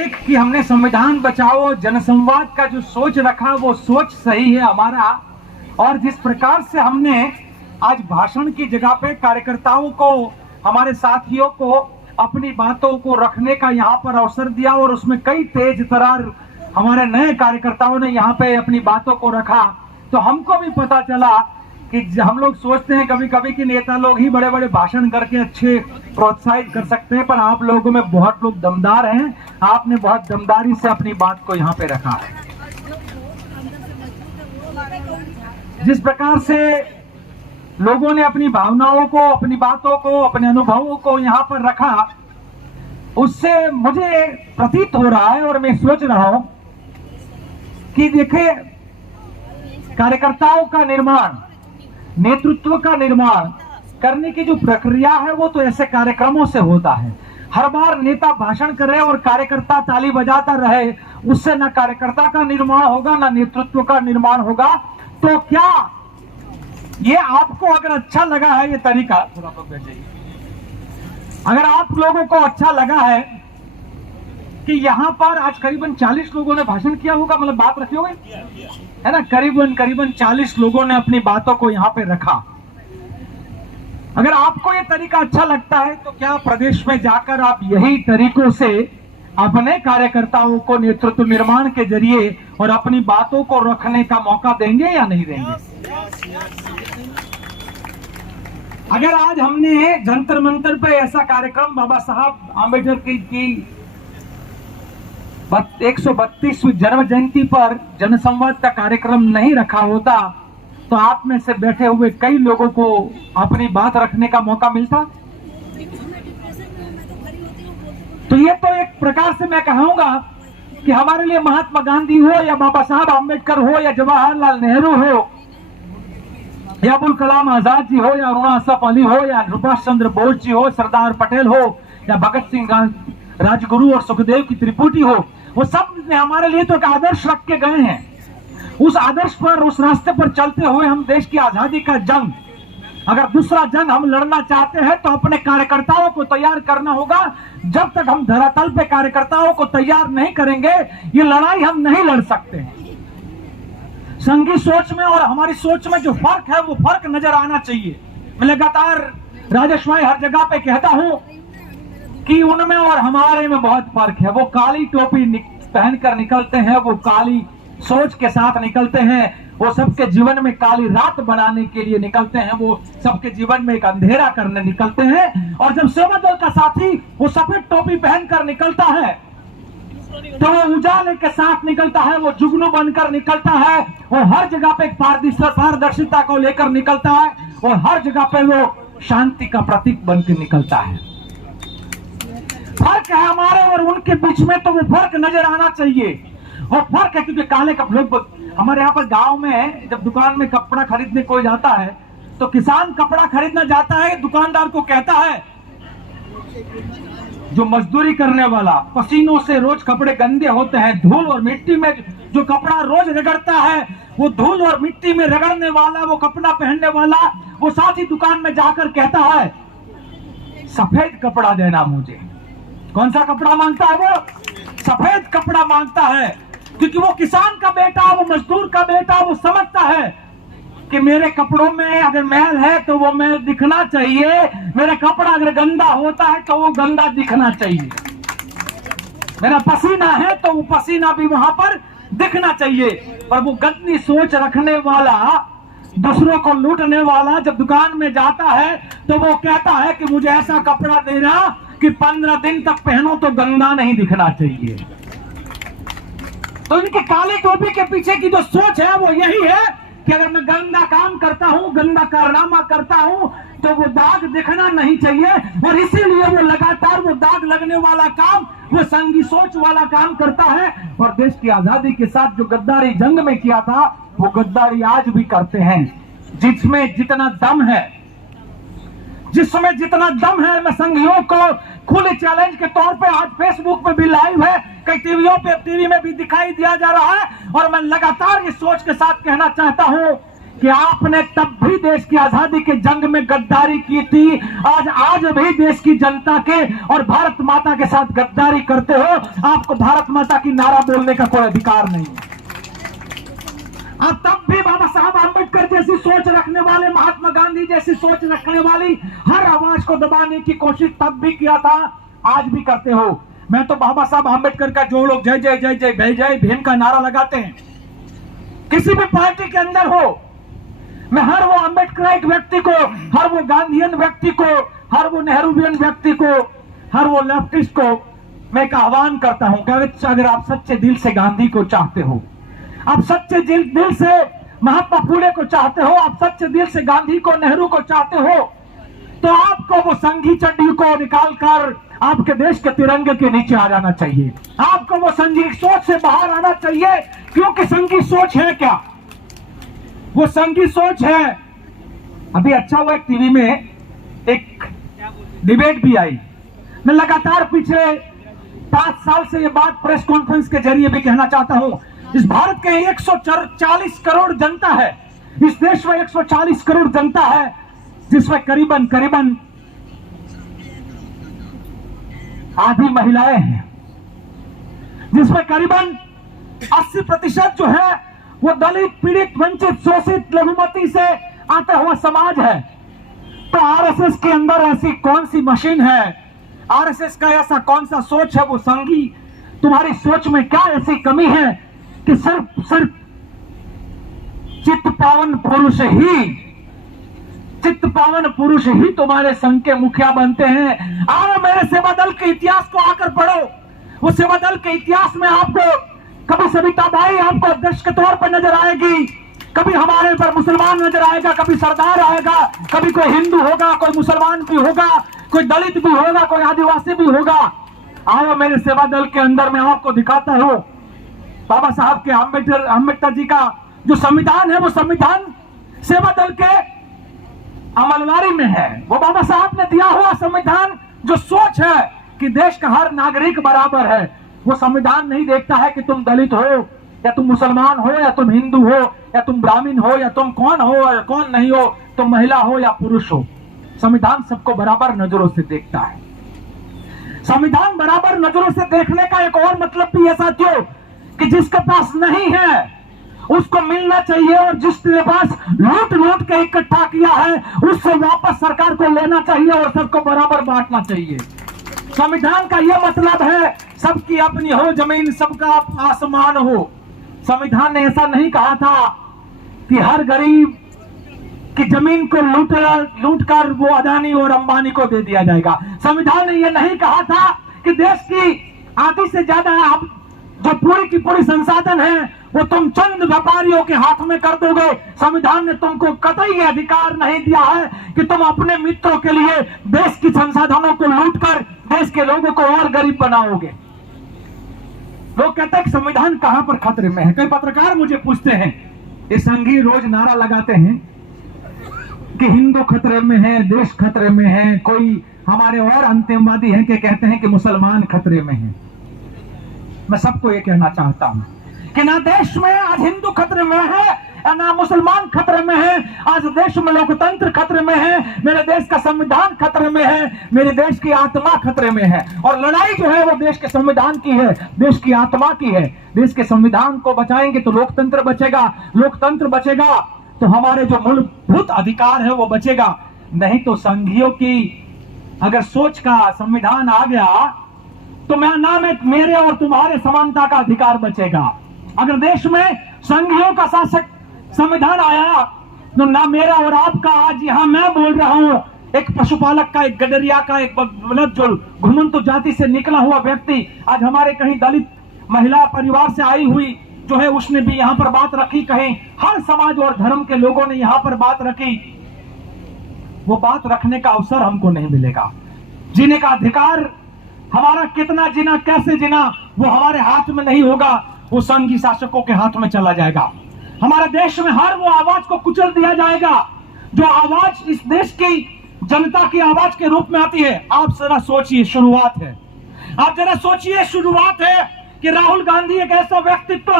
कि हमने संविधान बचाओ जनसंवाद का जो सोच रखा वो सोच सही है हमारा। और जिस प्रकार से हमने आज भाषण की जगह पे कार्यकर्ताओं को, हमारे साथियों को अपनी बातों को रखने का यहाँ पर अवसर दिया और उसमें कई तेज तरार हमारे नए कार्यकर्ताओं ने यहाँ पे अपनी बातों को रखा, तो हमको भी पता चला कि हम लोग सोचते हैं कभी कभी कि नेता लोग ही बड़े बड़े भाषण करके अच्छे प्रोत्साहित कर सकते हैं, पर आप लोगों में बहुत लोग दमदार हैं। आपने बहुत दमदारी से अपनी बात को यहाँ पे रखा है। जिस प्रकार से लोगों ने अपनी भावनाओं को, अपनी बातों को, अपने अनुभवों को यहाँ पर रखा, उससे मुझे प्रतीत हो रहा है और मैं सोच रहा हूं कि देखिए, कार्यकर्ताओं का निर्माण, नेतृत्व का निर्माण करने की जो प्रक्रिया है वो तो ऐसे कार्यक्रमों से होता है। हर बार नेता भाषण करे और कार्यकर्ता ताली बजाता रहे, उससे ना कार्यकर्ता का निर्माण होगा ना नेतृत्व का निर्माण होगा। तो क्या ये आपको अगर अच्छा लगा है ये तरीका, अगर आप लोगों को अच्छा लगा है कि यहाँ पर आज करीबन 40 लोगों ने भाषण किया होगा, मतलब बात रखी होगी, है ना, करीबन 40 लोगों ने अपनी बातों को यहाँ पे रखा। अगर आपको ये तरीका अच्छा लगता है तो क्या प्रदेश में जाकर आप यही तरीकों से अपने कार्यकर्ताओं को नेतृत्व निर्माण के जरिए और अपनी बातों को रखने का मौका देंगे या नहीं देंगे? अगर आज हमने जंतर मंतर पे ऐसा कार्यक्रम बाबा साहब आंबेडकर की 132वीं जन्म जयंती पर जनसंवाद का कार्यक्रम नहीं रखा होता तो आप में से बैठे हुए कई लोगों को अपनी बात रखने का मौका मिलता। तो ये तो एक प्रकार से मैं कहूंगा कि हमारे लिए महात्मा गांधी हो या बाबा साहब आंबेडकर हो या जवाहरलाल नेहरू हो या अबुल कलाम आजाद जी हो या अरुणा असफ अली हो या सुभाष चंद्र बोस जी हो, सरदार पटेल हो या भगत सिंह राजगुरु और सुखदेव की त्रिपुटी हो, वो सब ने हमारे लिए तो एक आदर्श रख के गए हैं। उस आदर्श पर, उस रास्ते पर चलते हुए हम देश की आजादी का जंग, अगर दूसरा जंग हम लड़ना चाहते हैं तो अपने कार्यकर्ताओं को तैयार करना होगा। जब तक हम धरातल पे कार्यकर्ताओं को तैयार नहीं करेंगे ये लड़ाई हम नहीं लड़ सकते हैं। संघी सोच में और हमारी सोच में जो फर्क है वो फर्क नजर आना चाहिए। मैं लगातार राजेश भाई हर जगह पे कहता हूं कि उनमें और हमारे में बहुत फर्क है। वो काली टोपी पहनकर निकलते हैं, वो काली सोच के साथ निकलते हैं, वो सबके जीवन में काली रात बनाने के लिए निकलते हैं, वो सबके जीवन में एक अंधेरा करने निकलते हैं। और जब सेवा दल का साथी वो सफेद टोपी पहनकर निकलता है तो वो उजाले के साथ निकलता है, वो जुगनू बनकर निकलता है, वो हर जगह पे पारदर्शिता को लेकर निकलता है और हर जगह पे वो शांति का प्रतीक बनकर निकलता है। फर्क है हमारे और उनके बीच में, तो वो फर्क नजर आना चाहिए। और फर्क है क्योंकि काले कपड़े, हमारे यहाँ पर गांव में जब दुकान में कपड़ा खरीदने कोई जाता है तो किसान कपड़ा खरीदना जाता है, दुकानदार को कहता है, जो मजदूरी करने वाला पसीनों से रोज कपड़े गंदे होते हैं, धूल और मिट्टी में जो कपड़ा रोज रगड़ता है, वो धूल और मिट्टी में रगड़ने वाला, वो कपड़ा पहनने वाला, वो साथ ही दुकान में जाकर कहता है सफेद कपड़ा देना मुझे। कौन सा कपड़ा मांगता है? वो सफेद कपड़ा मांगता है, क्योंकि वो किसान का बेटा, वो मजदूर का बेटा, वो समझता है कि मेरे कपड़ों में अगर मैल है तो वो मैल दिखना चाहिए, मेरा कपड़ा अगर गंदा होता है तो वो गंदा दिखना चाहिए, मेरा पसीना है तो वो पसीना भी वहां पर दिखना चाहिए। पर वो गंदी सोच रखने वाला, दूसरों को लूटने वाला जब दुकान में जाता है तो वो कहता है कि मुझे ऐसा कपड़ा देना कि 15 दिन तक पहनो तो गंदा नहीं दिखना चाहिए। तो इनके काले टोपी के पीछे की जो सोच है वो यही है कि अगर मैं गंदा काम करता हूं, गंदा कारनामा करता हूं तो वो दाग दिखना नहीं चाहिए। और इसीलिए वो लगातार वो दाग लगने वाला काम, वो संघी सोच वाला काम करता है। और देश की आजादी के साथ जो गद्दारी जंग में किया था वो गद्दारी आज भी करते हैं। जिसमें जितना दम है, जिसमें जितना दम है, मैं संघियों को खुले चैलेंज के तौर पे आज फेसबुक पे भी लाइव है, कई टीवियों पे, टीवी में भी दिखाई दिया जा रहा है। और मैं लगातार इस सोच के साथ कहना चाहता हूं कि आपने तब भी देश की आजादी के जंग में गद्दारी की थी, आज भी देश की जनता के और भारत माता के साथ गद्दारी करते हो। आपको भारत माता की नारा बोलने का कोई अधिकार नहीं है। अब तब भी बाबा साहब आंबेडकर जैसी सोच रखने वाले, महात्मा गांधी जैसी सोच रखने वाली हर आवाज को दबाने की कोशिश तब भी किया था, आज भी करते हो। मैं तो बाबा साहब आंबेडकर का, जो लोग जय जय जय जय जय जय भीम का नारा लगाते हैं, किसी भी पार्टी के अंदर हो, मैं हर वो आंबेडकराइट व्यक्ति को, हर वो गांधीयन व्यक्ति को, हर वो नेहरूवियन व्यक्ति को, हर वो लेफ्टिस्ट को मैं एक आह्वान करता हूं कि अगर आप सच्चे दिल से गांधी को चाहते हो, आप सच्चे दिल से महात्मा फुले को चाहते हो, आप सच्चे दिल से गांधी को, नेहरू को चाहते हो, तो आपको वो संघी चड्डी को निकालकर आपके देश के तिरंगे के नीचे आ जाना चाहिए। आपको वो संघी सोच से बाहर आना चाहिए, क्योंकि संघी सोच है क्या? वो संघी सोच है। अभी अच्छा हुआ एक टीवी में एक डिबेट भी आई। मैं लगातार पिछले 5 साल से ये बात प्रेस कॉन्फ्रेंस के जरिए भी कहना चाहता हूं। इस भारत के 140 करोड़ जनता है, इस देश में 140 करोड़ जनता है, जिसमें करीबन आधी महिलाएं हैं, जिसमें करीबन 80% जो है वो दलित, पीड़ित, वंचित, शोषित, लघुमती से आता हुआ समाज है। तो आरएसएस के अंदर ऐसी कौन सी मशीन है, आरएसएस का ऐसा कौन सा सोच है वो संघी? तुम्हारी सोच में क्या ऐसी कमी है कि सिर्फ चित्त पावन पुरुष ही तुम्हारे संघ के मुखिया बनते हैं? आओ मेरे सेवा दल के इतिहास को आकर पढ़ो। वो सेवा दल के इतिहास में आपको कभी सविता बाई आपको अध्यक्ष के तौर पर नजर आएगी, कभी हमारे पर मुसलमान नजर आएगा, कभी सरदार आएगा, कभी कोई हिंदू होगा, कोई मुसलमान भी होगा, कोई दलित भी होगा, कोई आदिवासी भी होगा। आओ मेरे सेवा दल के अंदर मैं आपको दिखाता हूं बाबा साहब के अम्बेडकर जी का जो संविधान है, वो संविधान सेवा दल के अमलवारी में है। वो बाबा साहब ने दिया हुआ संविधान, जो सोच है कि देश का हर नागरिक बराबर है। वो संविधान नहीं देखता है कि तुम दलित हो या तुम मुसलमान हो या तुम हिंदू हो या तुम ब्राह्मण हो या तुम कौन हो या कौन नहीं हो, तुम महिला हो या पुरुष हो। संविधान सबको बराबर नजरों से देखता है। संविधान बराबर नजरों से देखने का एक और मतलब भी है साथियों, कि जिसके पास नहीं है उसको मिलना चाहिए, और जिसके पास लूट के इकट्ठा किया है उससे वापस सरकार को लेना चाहिए और सबको बराबर बांटना चाहिए। संविधान का यह मतलब है सबकी अपनी हो जमीन, सबका आसमान हो। संविधान ने ऐसा नहीं कहा था कि हर गरीब की जमीन को लूट कर वो अदानी और अंबानी को दे दिया जाएगा। संविधान ने यह नहीं कहा था कि देश की आधी से ज्यादा जो पूरी की पूरी संसाधन है वो तुम चंद व्यापारियों के हाथ में कर दोगे। संविधान ने तुमको कतई अधिकार नहीं दिया है कि तुम अपने मित्रों के लिए देश की संसाधनों को लूटकर देश के लोगों को और गरीब बनाओगे। लोग कहते हैं कि संविधान कहां पर खतरे में है। कई पत्रकार मुझे पूछते हैं, ये संघी रोज नारा लगाते हैं कि हिंदू खतरे में है, देश खतरे में है। कोई हमारे और अंतिमवादी हैं कि कहते हैं कि मुसलमान खतरे में है। मैं सबको ये कहना चाहता हूं कि ना देश में आज हिंदू खतरे में है ना मुसलमान खतरे में है। आज देश में लोकतंत्र खतरे में है, मेरे देश का संविधान खतरे में है, मेरे देश की आत्मा खतरे में है। और लड़ाई जो है वो देश के संविधान की है, देश की आत्मा की है। देश के संविधान को बचाएंगे तो लोकतंत्र बचेगा, लोकतंत्र बचेगा तो हमारे जो मूलभूत अधिकार है वो बचेगा। नहीं तो संघियों की अगर सोच का संविधान आ गया तो मेरे और तुम्हारे समानता का अधिकार बचेगा। अगर देश में संघियों का शासक संविधान आया तो ना मेरा और आपका, आज यहां मैं बोल रहा हूं, एक पशुपालक का, एक गडरिया का, एक मतलब जो घुमंतु जाति से निकला हुआ व्यक्ति, आज हमारे कहीं दलित महिला परिवार से आई हुई जो है उसने भी यहां पर बात रखी, कहीं हर समाज और धर्म के लोगों ने यहां पर बात रखी। वो बात रखने का अवसर हमको नहीं मिलेगा। जीने का अधिकार हमारा कितना जीना, कैसे जीना, वो हमारे हाथ में नहीं होगा, वो संघी शासकों के हाथ में चला जाएगा। हमारे देश में हर वो आवाज को कुचल दिया जाएगा जो आवाज इस देश की जनता की आवाज के रूप में आती है। आप जरा सोचिए, शुरुआत है, आप जरा सोचिए, शुरुआत है कि राहुल गांधी एक ऐसा व्यक्तित्व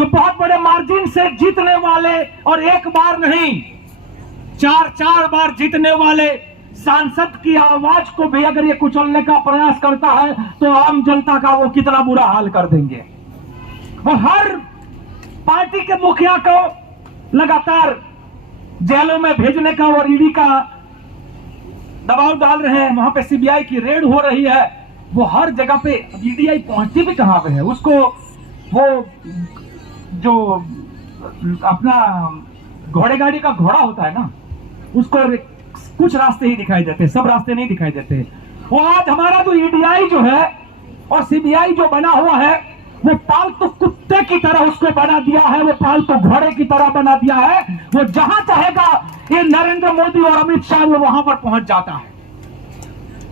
जो बहुत बड़े मार्जिन से जीतने वाले, और एक बार नहीं 4 बार जीतने वाले सांसद की आवाज को भी अगर ये कुचलने का प्रयास करता है तो आम जनता का वो कितना बुरा हाल कर देंगे। वो हर पार्टी के मुखिया को लगातार जेलों में भेजने का और ईडी का दबाव डाल रहे हैं, वहां पे सीबीआई की रेड हो रही है। वो हर जगह पे ईडीआई पहुंचती भी कहां पे है, उसको वो जो अपना घोड़े गाड़ी का घोड़ा होता है ना, उसको कुछ रास्ते ही दिखाई देते, सब रास्ते नहीं दिखाई देते। वो आज हमारा जो ईडीआई जो है और सीबीआई जो बना हुआ है, वो पालतू कुत्ते की तरह उसको बना दिया है, वो पालतू घोड़े की तरह बना दिया है। वो जहां चाहेगा ये नरेंद्र मोदी और अमित शाह वो वहां पर पहुंच जाता है।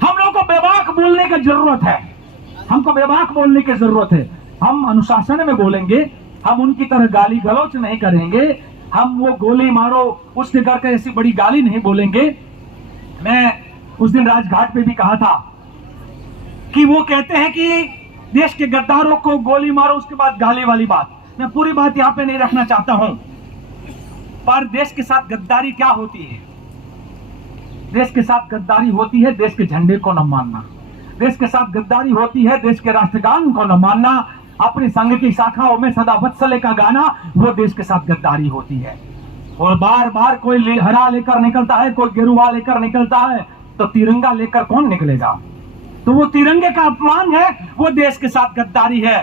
हम लोग को बेबाक बोलने की जरूरत है, हमको बेबाक बोलने की जरूरत है। हम अनुशासन में बोलेंगे, हम उनकी तरह गाली गलौच नहीं करेंगे, हम वो गोली मारो उसके करके ऐसी बड़ी गाली नहीं बोलेंगे। मैं उस दिन राजघाट पे भी कहा था कि वो कहते हैं कि देश के गद्दारों को गोली मारो उसके बाद गाली वाली बात, मैं पूरी बात यहां पे नहीं रखना चाहता हूं, पर देश के साथ गद्दारी क्या होती है? देश के साथ गद्दारी होती है देश के झंडे को न मानना, देश के साथ गद्दारी होती है देश के राष्ट्रगान को न मानना, अपनी संघ की शाखाओं में सदा वत्सले का गाना, वो देश के साथ गद्दारी होती है। और बार बार कोई हरा लेकर निकलता है, कोई गेरुआ लेकर निकलता है, तो तिरंगा लेकर कौन निकलेगा? तो वो तिरंगे का अपमान है, वो देश के साथ गद्दारी है।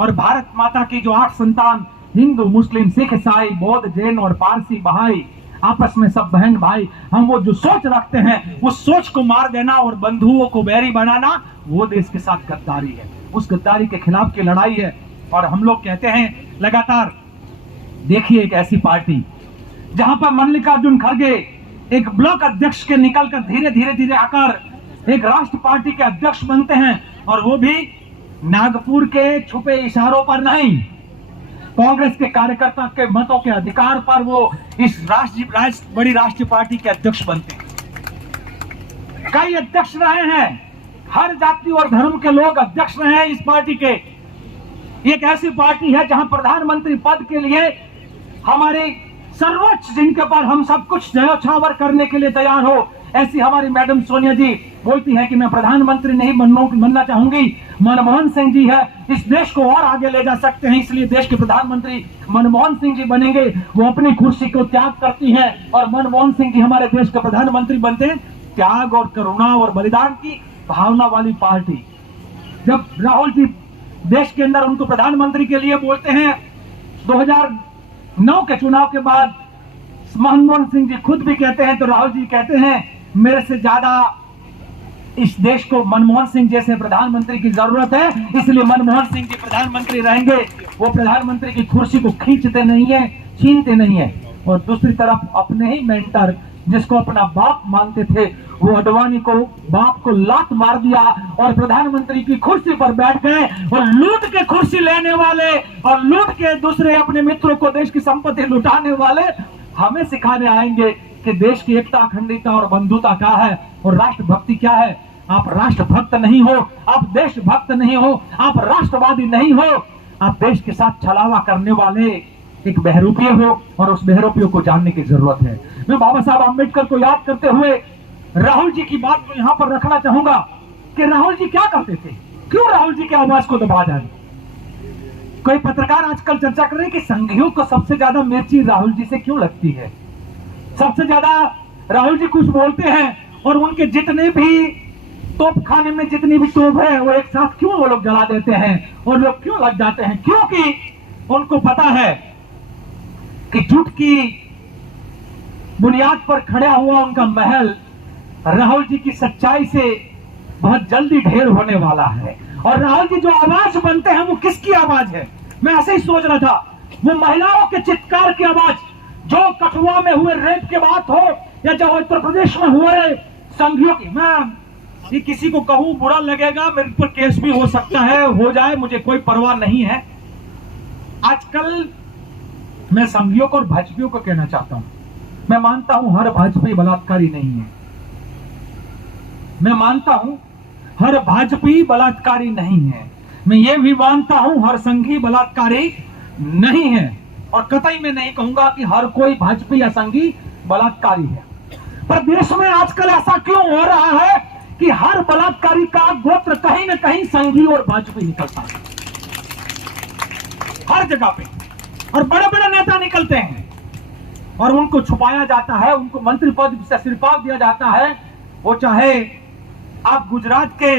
और भारत माता की जो 8 संतान, हिंदू, मुस्लिम, सिख, ईसाई, बौद्ध, जैन और पारसी बहाई, आपस में सब बहन भाई, हम वो जो सोच रखते हैं उस सोच को मार देना और बंधुओं को बैरी बनाना, वो देश के साथ गद्दारी है। उस गद्दारी के खिलाफ की लड़ाई है। और हम लोग कहते हैं लगातार, देखिए एक ऐसी पार्टी जहां पर मल्लिकार्जुन खड़गे एक ब्लॉक अध्यक्ष के निकलकर धीरे धीरे आकर एक राष्ट्र पार्टी के अध्यक्ष बनते हैं, और वो भी नागपुर के छुपे इशारों पर नहीं, कांग्रेस के कार्यकर्ता के मतों के अधिकार पर वो इस बड़ी राष्ट्रीय पार्टी के अध्यक्ष बनते हैं। कई अध्यक्ष रहे हैं, हर जाति और धर्म के लोग अध्यक्ष रहे हैं इस पार्टी के। एक ऐसी पार्टी है जहां प्रधानमंत्री पद के लिए हमारे सर्वोच्च, जिनके पर हम सब कुछ न्यौछावर करने के लिए तैयार हो, ऐसी हमारी मैडम सोनिया जी बोलती है कि मैं प्रधानमंत्री नहीं बनना चाहूंगी, मनमोहन सिंह जी है, इस देश को और आगे ले जा सकते हैं, इसलिए देश के प्रधानमंत्री मनमोहन सिंह जी बनेंगे। वो अपनी कुर्सी को त्याग करती हैं और मनमोहन सिंह जी हमारे देश के प्रधानमंत्री बनते हैं। त्याग और करुणा और बलिदान की भावना वाली पार्टी। जब राहुल जी देश के अंदर उनको प्रधानमंत्री के लिए बोलते हैं, 2009 के चुनाव के बाद मनमोहन सिंह जी खुद भी कहते हैं, तो राहुल जी कहते हैं मेरे से ज्यादा इस देश को मनमोहन सिंह जैसे प्रधानमंत्री की जरूरत है, इसलिए मनमोहन सिंह जी प्रधानमंत्री रहेंगे। वो प्रधानमंत्री की कुर्सी को खींचते नहीं है, छीनते नहीं है। और दूसरी तरफ अपने ही मेंटर, जिसको अपना बाप मानते थे, वो अडवाणी को बाप को लात मार दिया और प्रधानमंत्री की कुर्सी पर बैठ गए। और लूट के कुर्सी लेने वाले और लूट के दूसरे अपने मित्रों को देश की संपत्ति लुटाने वाले हमें सिखाने आएंगे कि देश की एकता, अखंडता और बंधुता क्या है और राष्ट्रभक्ति क्या है। आप राष्ट्रभक्त नहीं हो, आप देशभक्त नहीं हो, आप राष्ट्रवादी नहीं हो, आप देश के साथ छलावा करने वाले एक बहरूपीय हो, और उस बहरूपियों को जानने की जरूरत है। मैं बाबा साहब आम्बेडकर को याद करते हुए राहुल जी की बात को यहां पर रखना चाहूंगा कि राहुल जी क्या करते थे, क्यों राहुल जी की आवाज को दबा जाए। कोई पत्रकार आजकल चर्चा कर रहे हैं कि संघियों को सबसे ज्यादा मिर्ची राहुल जी से क्यों लगती है, सबसे ज्यादा राहुल जी कुछ बोलते हैं और उनके जितने भी तोप खाने में जितनी भी तोप है वो एक साथ क्यों वो लोग जला देते हैं और लोग क्यों लग जाते हैं, क्योंकि उनको पता है कि झूठ की बुनियाद पर खड़ा हुआ उनका महल राहुल जी की सच्चाई से बहुत जल्दी ढेर होने वाला है। और राहुल जी जो आवाज बनते हैं वो किसकी आवाज है, मैं ऐसे ही सोच रहा था, वो महिलाओं के चित्कार की आवाज, जो कठुआ में हुए रेप की बात हो या जो उत्तर प्रदेश में हुए संघियों की। मैं ये किसी को कहूं बुरा लगेगा, मेरे पर केस भी हो सकता है, हो जाए, मुझे कोई परवाह नहीं है। आजकल मैं संघियों को और भाजपियों को कहना चाहता हूं, मैं मानता हूं हर भाजपी बलात्कारी नहीं है, मैं मानता हूं हर भाजपी बलात्कारी नहीं है, मैं ये भी मानता हूं हर संघी बलात्कारी नहीं है। और कतई मैं नहीं कहूंगा कि हर कोई भाजपा या संघी बलात्कारी है, पर देश में आजकल ऐसा क्यों हो रहा है कि हर बलात्कारी का गोत्र कहीं न कहीं संघी और भाजपा निकलता है, हर जगह पे। और बड़े बड़े नेता निकलते हैं और उनको छुपाया जाता है, उनको मंत्री पद से सिरपाव दिया जाता है। वो चाहे आप गुजरात के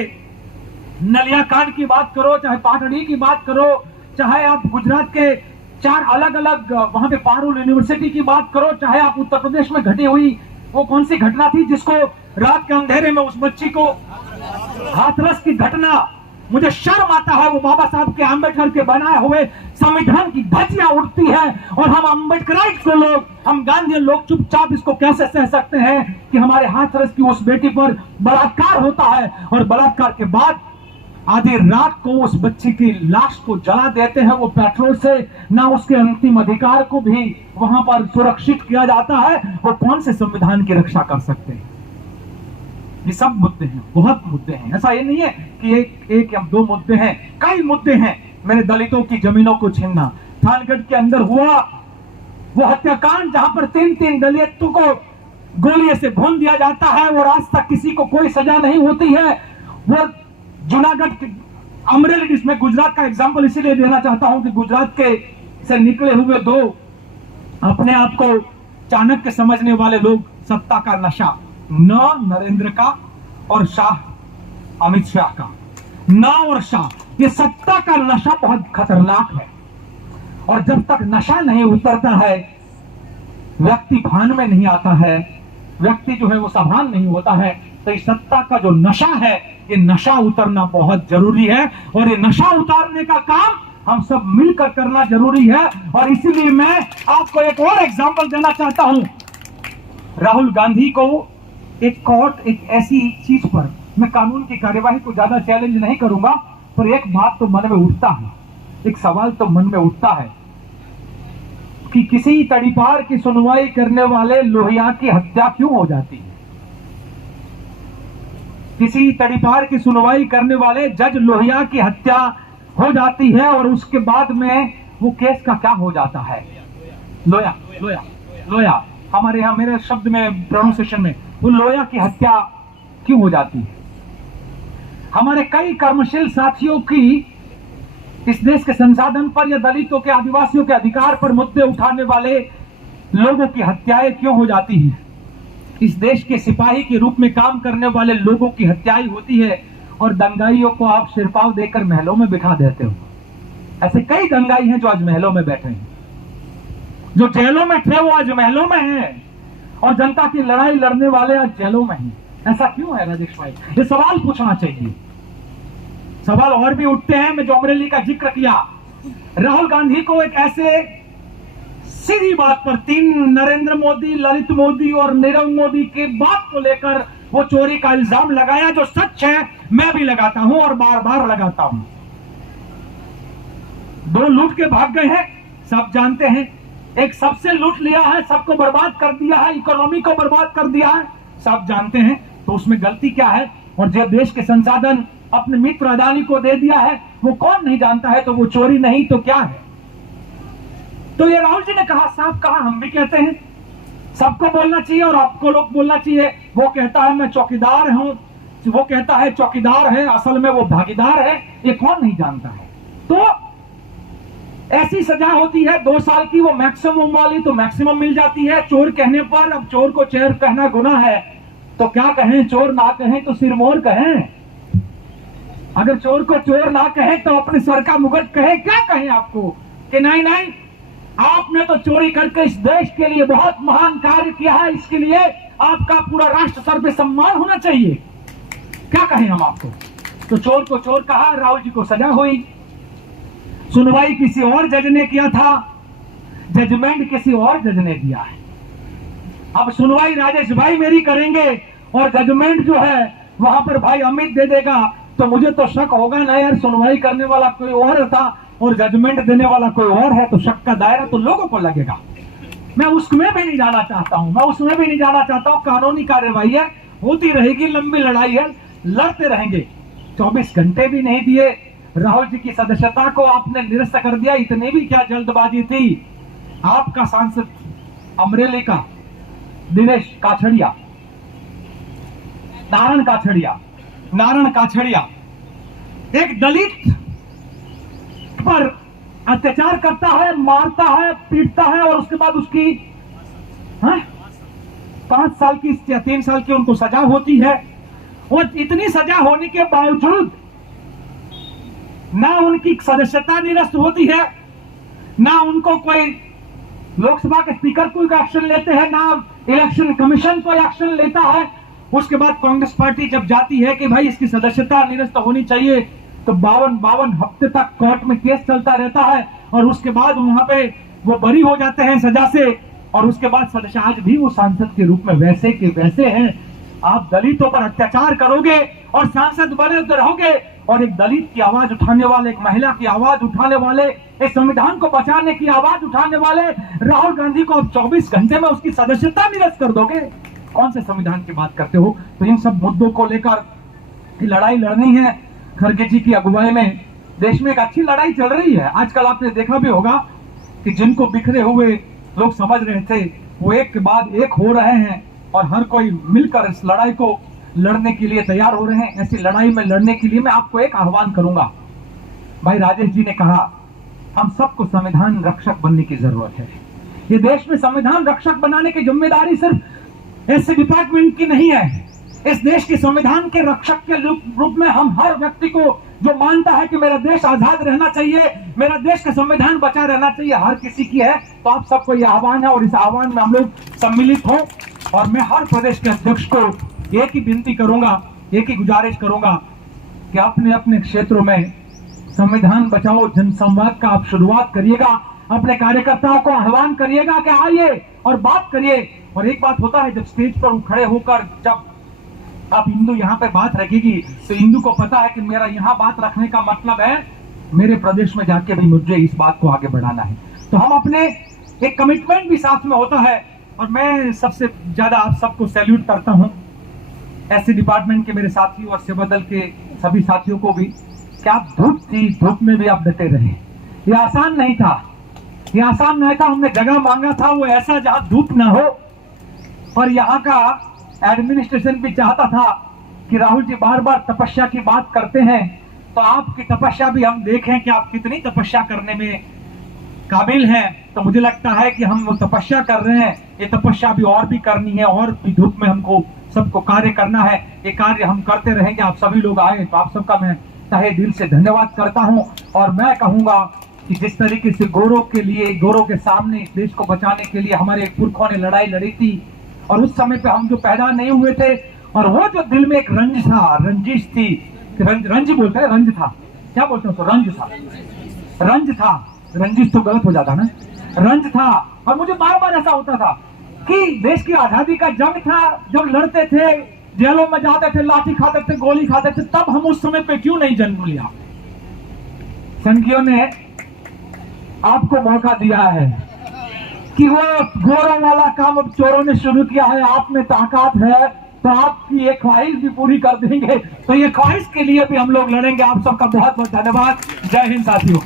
नलिया कांड की बात करो, चाहे पाटड़ी की बात करो, चाहे आप गुजरात के 4 अलग अलग वहां पे पारुल यूनिवर्सिटी की बात करो, चाहे आप उत्तर प्रदेश में घटी हुई वो कौन सी घटना थी जिसको रात के अंधेरे में उस बच्ची को हाथरस की घटना, मुझे शर्म आता है। वो बाबा साहब के आम्बेडकर के बनाए हुए संविधान की धज्जियां उड़ती है और हम अम्बेडकराइट को लोग, हम गांधी लोग चुपचाप इसको कैसे सह सकते हैं कि हमारे हाथरस की उस बेटी पर बलात्कार होता है और बलात्कार के बाद आधी रात को उस बच्ची की लाश को जला देते हैं वो पेट्रोल से, ना उसके अंतिम अधिकार को भी वहां पर सुरक्षित किया जाता है। वो कौन से संविधान की रक्षा कर सकते हैं? ये सब मुद्दे हैं, बहुत मुद्दे हैं। ऐसा ये नहीं है कि एक या 2 मुद्दे हैं, कई मुद्दे हैं। मेरे दलितों की जमीनों को छीनना, थानगढ़ के अंदर हुआ वो हत्याकांड जहां पर 3 दलितों को गोली से भून दिया जाता है और आज तक किसी को कोई सजा नहीं होती है। वो जूनागढ़ अमरेली, जिसमें गुजरात का एग्जाम्पल इसीलिए देना चाहता हूं कि गुजरात के से निकले हुए 2 अपने आप को चाणक्य समझने वाले लोग, सत्ता का नशा, न नरेंद्र का और शाह अमित शाह का, न और शाह, ये सत्ता का नशा बहुत खतरनाक है। और जब तक नशा नहीं उतरता है, व्यक्ति भान में नहीं आता है, व्यक्ति जो है वो सावधान नहीं होता है, तो इस सत्ता का जो नशा है, ये नशा उतरना बहुत जरूरी है। और ये नशा उतारने का काम हम सब मिलकर करना जरूरी है। और इसीलिए मैं आपको एक और एग्जांपल देना चाहता हूं। राहुल गांधी को एक कोर्ट एक ऐसी चीज पर, मैं कानून की कार्यवाही को ज्यादा चैलेंज नहीं करूंगा, पर एक बात तो मन में उठता है, एक सवाल तो मन में उठता है कि किसी तड़ीपार की सुनवाई करने वाले लोहिया की हत्या क्यों हो जाती है? किसी तड़ीपार की सुनवाई करने वाले जज लोहिया की हत्या हो जाती है और उसके बाद में वो केस का क्या हो जाता है? लोया लोया लोया, हमारे यहां मेरे शब्द में प्रोनाउंसिएशन में वो लोया की हत्या क्यों हो जाती है? हमारे कई कर्मशील साथियों की इस देश के संसाधन पर या दलितों के, आदिवासियों के अधिकार पर मुद्दे उठाने वाले लोगों की हत्याएं क्यों हो जाती हैं? इस देश के सिपाही के रूप में काम करने वाले लोगों की हत्याएं होती है और दंगाइयों को आप सिरपाव देकर महलों में बिठा देते हो। ऐसे कई दंगाई हैं जो आज महलों में बैठे हैं, जो जेलों में थे वो आज महलों में हैं, और जनता की लड़ाई लड़ने वाले आज जेलों में हैं। ऐसा क्यों है राजेश भाई? ये सवाल पूछना चाहिए। सवाल और भी उठते हैं। मैं जो अमरेली का जिक्र किया, राहुल गांधी को एक ऐसे सीधी बात पर 3 नरेंद्र मोदी, ललित मोदी और नीरव मोदी की बात को लेकर वो चोरी का इल्जाम लगाया, जो सच है, मैं भी लगाता हूं और बार बार लगाता हूं। 2 लूट के भाग गए हैं, सब जानते हैं। एक सबसे लूट लिया है, सबको बर्बाद कर दिया है, इकोनॉमी को बर्बाद कर दिया है, सब जानते हैं। तो उसमें गलती क्या है? और जब देश के संसाधन अपने मित्र अदानी को दे दिया है, वो कौन नहीं जानता है? तो वो चोरी नहीं तो क्या है? तो ये राहुल जी ने कहा, साफ कहा, हम भी कहते हैं, सबको बोलना चाहिए और आपको लोग बोलना चाहिए। वो कहता है मैं चौकीदार हूं, वो कहता है चौकीदार है, असल में वो भागीदार है, ये कौन नहीं जानता है? तो ऐसी सजा होती है 2 साल की, वो मैक्सिमम वाली तो मैक्सिमम मिल जाती है चोर कहने पर। अब चोर को चेर कहना गुनाह है, तो क्या कहें? चोर ना कहें तो सिरमौर कहें। अगर चोर को चोर ना कहें तो अपने सर का मुगट कहे। क्या कहें आपको कि नहीं नहीं, आपने तो चोरी करके इस देश के लिए बहुत महान कार्य किया है, इसके लिए आपका पूरा राष्ट्र सर पे सम्मान होना चाहिए। क्या कहें हम आपको? तो चोर को चोर कहा, राहुल जी को सजा हुई। सुनवाई किसी और जज ने किया था, जजमेंट किसी और जज ने दिया है। अब सुनवाई राजेश भाई मेरी करेंगे और जजमेंट जो है वहां पर भाई अमित दे देगा, तो मुझे तो शक होगा ना यार, सुनवाई करने वाला कोई और था और जजमेंट देने वाला कोई और है, तो शक का दायरा तो लोगों को लगेगा। मैं उसमें भी नहीं जाना चाहता हूं, मैं उसमें भी नहीं जाना चाहता हूं। कानूनी कार्यवाही है, होती रहेगी, लंबी लड़ाई है, लड़ते रहेंगे। 24 घंटे भी नहीं दिए, राहुल जी की सदस्यता को आपने निरस्त कर दिया। इतनी भी क्या जल्दबाजी थी? आपका सांसद अमरेली का दिनेश काछड़िया, नारायण काछड़िया एक दलित पर अत्याचार करता है, मारता है, पीटता है और उसके बाद उसकी 5 साल की या 3 साल की उनको सजा होती है। और इतनी सजा होने के बावजूद ना उनकी सदस्यता निरस्त होती है, ना उनको कोई लोकसभा के स्पीकर कोई एक्शन लेते हैं, ना इलेक्शन कमीशन कोई एक्शन लेता है। उसके बाद कांग्रेस पार्टी जब जाती है कि भाई इसकी सदस्यता निरस्त होनी चाहिए, तो 52 हफ्ते तक कोर्ट में केस चलता रहता है और उसके बाद वहां पे वो बरी हो जाते हैं सजा से। और उसके बाद सदस्य आज भी वो सांसद के रूप में वैसे के वैसे हैं। आप दलितों पर अत्याचार करोगे और सांसद बने रहोगे, और एक दलित की आवाज उठाने वाले, एक महिला की आवाज उठाने वाले, इस संविधान को बचाने की आवाज उठाने वाले राहुल गांधी को आप 24 घंटे में उसकी सदस्यता निरस्त कर दोगे? कौन से संविधान की बात करते हो? तो इन सब मुद्दों को लेकर लड़ाई लड़नी है। खड़गे जी की अगुवाई में देश में एक अच्छी लड़ाई चल रही है। आजकल आपने देखा भी होगा कि जिनको बिखरे हुए लोग समझ रहे थे वो एक के बाद एक हो रहे हैं और हर कोई मिलकर इस लड़ाई को लड़ने के लिए तैयार हो रहे हैं। ऐसी लड़ाई में लड़ने के लिए मैं आपको एक आह्वान करूंगा। भाई राजेश जी ने कहा हम सबको संविधान रक्षक बनने की जरूरत है। ये देश में संविधान रक्षक बनाने की जिम्मेदारी सिर्फ ऐसे डिपार्टमेंट की नहीं है। इस देश के संविधान के रक्षक के रूप में हम हर व्यक्ति को जो मानता है कि मेरा देश आजाद रहना चाहिए, मेरा देश का संविधान बचा रहना चाहिए, हर किसी की है। तो आप सबको यह आह्वान है और इस आह्वान में हम लोग सम्मिलित हों। और मैं हर प्रदेश के अध्यक्ष को एक ही विनती करूंगा, एक ही गुजारिश करूंगा कि अपने अपने क्षेत्रों में संविधान बचाओ जनसंवाद का आप शुरुआत करिएगा। अपने कार्यकर्ताओं को आह्वान करिएगा कि आइए और बात करिए। और एक बात होता है, जब स्टेज पर खड़े होकर जब अब हिंदू यहाँ पे बात रखेगी तो हिंदू को पता है कि मेरा यहाँ बात रखने का मतलब है मेरे प्रदेश में जाके भी मुझे इस बात को आगे बढ़ाना है। तो हम अपने एक कमिटमेंट भी साथ में होता है। और मैं सबसे ज्यादा आप सबको सैल्यूट करता हूँ, ऐसे डिपार्टमेंट के मेरे साथियों और सेवा दल के सभी साथियों को भी, कि आप धूप थी, धूप में भी आप डटे रहे। ये आसान नहीं था, ये आसान नहीं था। हमने जगह मांगा था वो ऐसा जहां धूप ना हो। और यहाँ का एडमिनिस्ट्रेशन भी चाहता था कि राहुल जी बार बार तपस्या की बात करते हैं, तो आपकी तपस्या भी हम देखें कि आप कितनी तपस्या करने में काबिल हैं। तो मुझे लगता है कि हम वो तपस्या कर रहे हैं, ये तपस्या भी और भी करनी है, और भी धूप में हमको सबको कार्य करना है। ये कार्य हम करते रहेंगे। आप सभी लोग आए तो आप सबका मैं तहे दिल से धन्यवाद करता हूं। और मैं कहूंगा कि जिस तरीके से गोरों के लिए, गोरों के सामने इस देश को बचाने के लिए हमारे पुरखों ने लड़ाई लड़ी थी, और उस समय पे हम जो पैदा नहीं हुए थे, और वो जो दिल में एक रंज था, रंजिश थी, रंज बोलते हैं, रंज था, क्या बोलते हैं उसको? रंज था, रंजिश तो गलत हो जाता ना, रंज था। और मुझे बार बार ऐसा होता था कि देश की आजादी का जंग था, जब लड़ते थे, जेलों में जाते थे, लाठी खाते थे, गोली खाते थे, तब हम उस समय पे क्यों नहीं जन्म लिया? संघियों ने आपको मौका दिया है कि वो गोरों वाला काम अब चोरों ने शुरू किया है। आप में ताकत है तो आपकी एक ख्वाहिश भी पूरी कर देंगे। तो ये ख्वाहिश के लिए भी हम लोग लड़ेंगे। आप सबका बहुत बहुत धन्यवाद। जय हिंद साथियों।